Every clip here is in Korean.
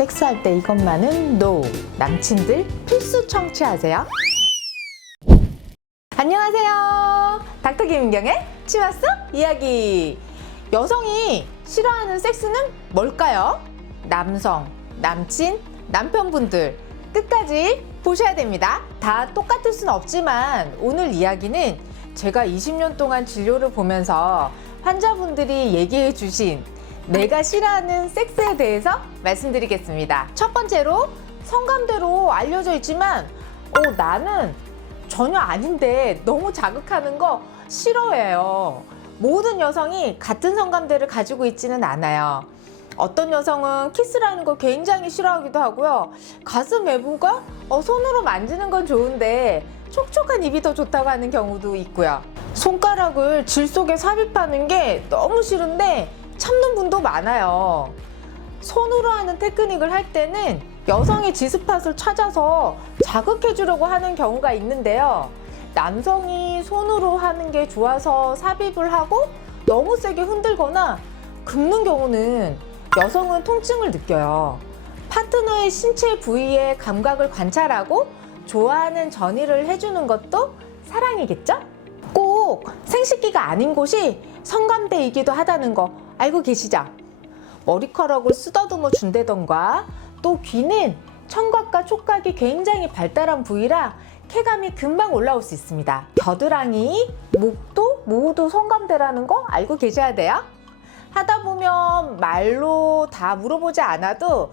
섹스할 때 이것만은 NO! 남친들 필수 청취하세요. 안녕하세요. 닥터 김은경의 치마 속 이야기. 여성이 싫어하는 섹스는 뭘까요? 남성, 남친, 남편분들 끝까지 보셔야 됩니다. 다 똑같을 순 없지만 오늘 이야기는 제가 20년 동안 진료를 보면서 환자분들이 얘기해 주신 내가 싫어하는 섹스에 대해서 말씀드리겠습니다. 첫 번째로 성감대로 알려져 있지만 나는 전혀 아닌데 너무 자극하는 거 싫어해요. 모든 여성이 같은 성감대를 가지고 있지는 않아요. 어떤 여성은 키스라는 거 굉장히 싫어하기도 하고요. 가슴 외부가 손으로 만지는 건 좋은데 촉촉한 입이 더 좋다고 하는 경우도 있고요. 손가락을 질 속에 삽입하는 게 너무 싫은데 참는 분도 많아요. 손으로 하는 테크닉을 할 때는 여성의 G스팟을 찾아서 자극해 주려고 하는 경우가 있는데요. 남성이 손으로 하는 게 좋아서 삽입을 하고 너무 세게 흔들거나 긁는 경우는 여성은 통증을 느껴요. 파트너의 신체 부위의 감각을 관찰하고 좋아하는 전이를 해주는 것도 사랑이겠죠? 꼭 생식기가 아닌 곳이 성감대이기도 하다는 거 알고 계시죠? 머리카락을 쓰다듬어 준다던가 또 귀는 청각과 촉각이 굉장히 발달한 부위라 쾌감이 금방 올라올 수 있습니다. 겨드랑이, 목도 모두 성감대라는 거 알고 계셔야 돼요. 하다 보면 말로 다 물어보지 않아도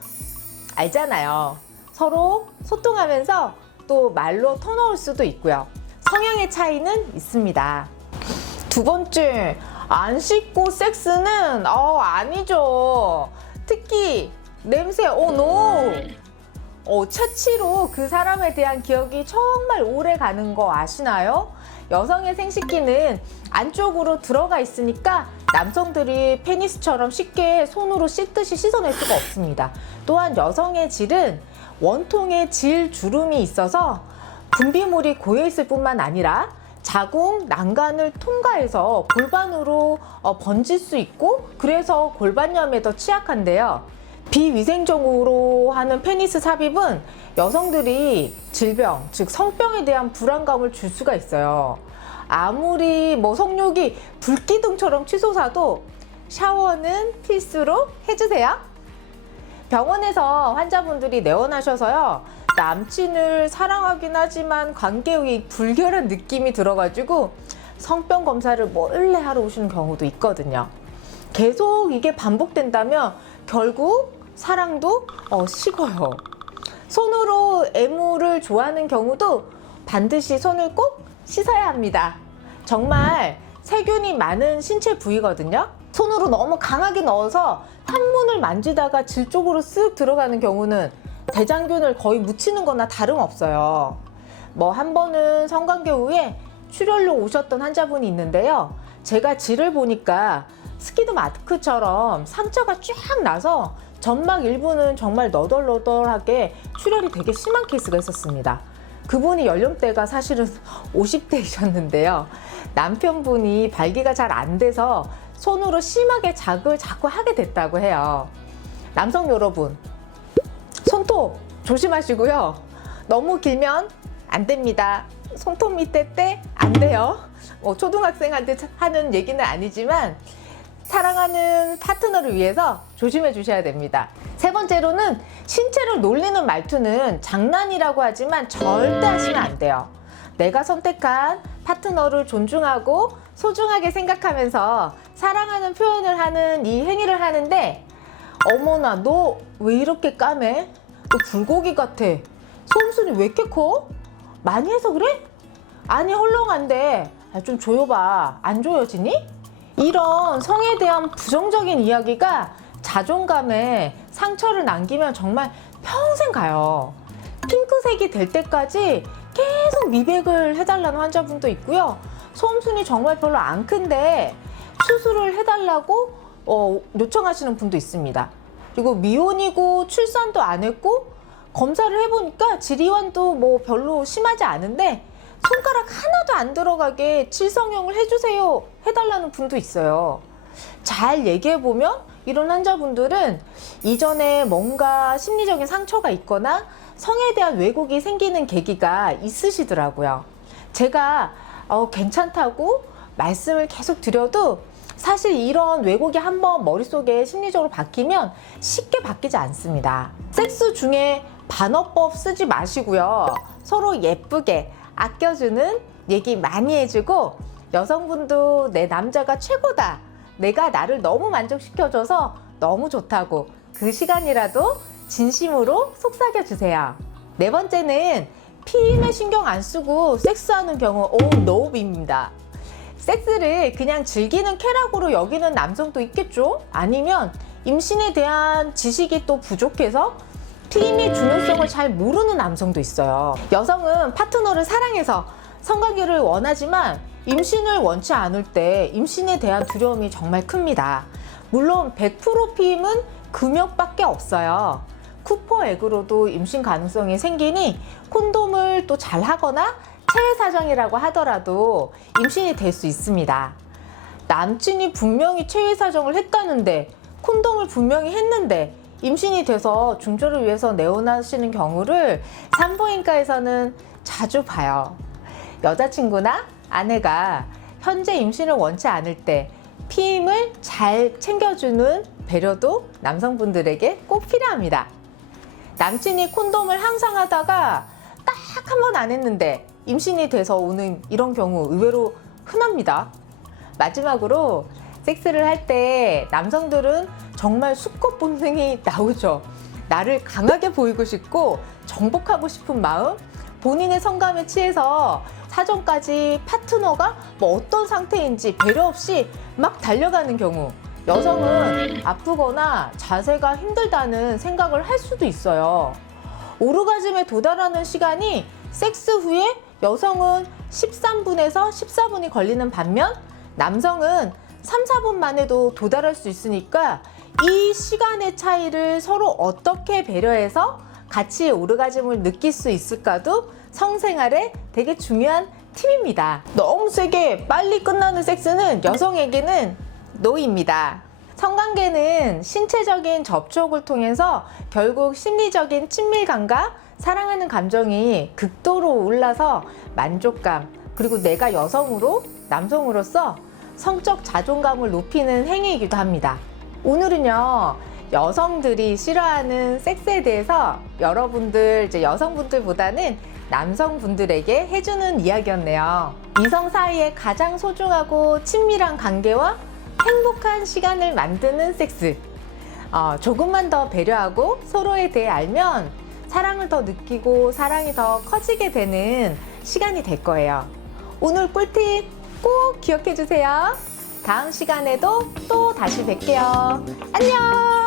알잖아요. 서로 소통하면서 또 말로 터놓을 수도 있고요. 성향의 차이는 있습니다. 두 번째, 안 씻고 섹스는 아니죠. 특히 냄새 NO! 채취로 그 사람에 대한 기억이 정말 오래 가는 거 아시나요? 여성의 생식기는 안쪽으로 들어가 있으니까 남성들이 페니스처럼 쉽게 손으로 씻듯이 씻어낼 수가 없습니다. 또한 여성의 질은 원통의 질 주름이 있어서 분비물이 고여있을 뿐만 아니라 자궁, 난간을 통과해서 골반으로 번질 수 있고 그래서 골반염에 더 취약한데요. 비위생적으로 하는 페니스 삽입은 여성들이 질병, 즉 성병에 대한 불안감을 줄 수가 있어요. 아무리 성욕이 불기둥처럼 치솟아도 샤워는 필수로 해주세요. 병원에서 환자분들이 내원하셔서요. 남친을 사랑하긴 하지만 관계의 불결한 느낌이 들어가지고 성병 검사를 몰래 하러 오시는 경우도 있거든요. 계속 이게 반복된다면 결국 사랑도 식어요. 손으로 애무를 좋아하는 경우도 반드시 손을 꼭 씻어야 합니다. 정말 세균이 많은 신체 부위거든요. 손으로 너무 강하게 넣어서 탄문을 만지다가 질 쪽으로 쓱 들어가는 경우는 대장균을 거의 묻히는 거나 다름없어요. 한 번은 성관계 후에 출혈로 오셨던 환자분이 있는데요. 제가 질을 보니까 스키드 마크처럼 상처가 쫙 나서 점막 일부는 정말 너덜너덜하게 출혈이 되게 심한 케이스가 있었습니다. 그분이 연령대가 사실은 50대이셨는데요. 남편분이 발기가 잘 안 돼서 손으로 심하게 자극을 자꾸 하게 됐다고 해요. 남성 여러분, 손톱 조심하시고요. 너무 길면 안 됩니다. 손톱 밑에 때 안 돼요. 초등학생한테 하는 얘기는 아니지만 사랑하는 파트너를 위해서 조심해 주셔야 됩니다. 세 번째로는 신체를 놀리는 말투는 장난이라고 하지만 절대 하시면 안 돼요. 내가 선택한 파트너를 존중하고 소중하게 생각하면서 사랑하는 표현을 하는 이 행위를 하는데 어머나 너 왜 이렇게 까매? 너 불고기 같아. 솜순이 왜 이렇게 커? 많이 해서 그래? 아니 헐렁한데 좀 조여봐. 안 조여지니? 이런 성에 대한 부정적인 이야기가 자존감에 상처를 남기면 정말 평생 가요. 핑크색이 될 때까지 계속 미백을 해달라는 환자분도 있고요. 솜순이 정말 별로 안 큰데 수술을 해달라고 요청하시는 분도 있습니다. 그리고 미혼이고 출산도 안 했고 검사를 해보니까 질이완도 별로 심하지 않은데 손가락 하나도 안 들어가게 질성형을 해주세요 해달라는 분도 있어요. 잘 얘기해보면 이런 환자분들은 이전에 뭔가 심리적인 상처가 있거나 성에 대한 왜곡이 생기는 계기가 있으시더라고요. 제가 괜찮다고 말씀을 계속 드려도 사실 이런 왜곡이 한번 머릿속에 심리적으로 박히면 쉽게 바뀌지 않습니다. 섹스 중에 반어법 쓰지 마시고요. 서로 예쁘게 아껴주는 얘기 많이 해주고, 여성분도 내 남자가 최고다, 내가 나를 너무 만족시켜줘서 너무 좋다고 그 시간이라도 진심으로 속삭여 주세요. 네 번째는 피임에 신경 안 쓰고 섹스하는 경우 노입니다. 섹스를 그냥 즐기는 쾌락으로 여기는 남성도 있겠죠? 아니면 임신에 대한 지식이 또 부족해서 피임의 중요성을 잘 모르는 남성도 있어요. 여성은 파트너를 사랑해서 성관계를 원하지만 임신을 원치 않을 때 임신에 대한 두려움이 정말 큽니다. 물론 100% 피임은 금욕밖에 없어요. 쿠퍼액으로도 임신 가능성이 생기니 콘돔을 또 잘 하거나 체외 사정이라고 하더라도 임신이 될 수 있습니다. 남친이 분명히 체외 사정을 했다는데, 콘돔을 분명히 했는데 임신이 돼서 중절을 위해서 내원하시는 경우를 산부인과에서는 자주 봐요. 여자친구나 아내가 현재 임신을 원치 않을 때 피임을 잘 챙겨주는 배려도 남성분들에게 꼭 필요합니다. 남친이 콘돔을 항상 하다가 딱 한 번 안 했는데 임신이 돼서 오는 이런 경우 의외로 흔합니다. 마지막으로 섹스를 할 때 남성들은 정말 수컷 본능이 나오죠. 나를 강하게 보이고 싶고 정복하고 싶은 마음, 본인의 성감에 취해서 사전까지 파트너가 어떤 상태인지 배려 없이 막 달려가는 경우, 여성은 아프거나 자세가 힘들다는 생각을 할 수도 있어요. 오르가즘에 도달하는 시간이 섹스 후에 여성은 13분에서 14분이 걸리는 반면 남성은 3, 4분만 해도 도달할 수 있으니까 이 시간의 차이를 서로 어떻게 배려해서 같이 오르가즘을 느낄 수 있을까도 성생활에 되게 중요한 팁입니다. 너무 세게 빨리 끝나는 섹스는 여성에게는 노입니다. 성관계는 신체적인 접촉을 통해서 결국 심리적인 친밀감과 사랑하는 감정이 극도로 올라서 만족감, 그리고 내가 여성으로 남성으로서 성적 자존감을 높이는 행위이기도 합니다. 오늘은요, 여성들이 싫어하는 섹스에 대해서 여러분들, 이제 여성분들보다는 남성분들에게 해주는 이야기였네요. 이성 사이에 가장 소중하고 친밀한 관계와 행복한 시간을 만드는 섹스. 조금만 더 배려하고 서로에 대해 알면 사랑을 더 느끼고 사랑이 더 커지게 되는 시간이 될 거예요. 오늘 꿀팁 꼭 기억해 주세요. 다음 시간에도 또 다시 뵐게요. 안녕!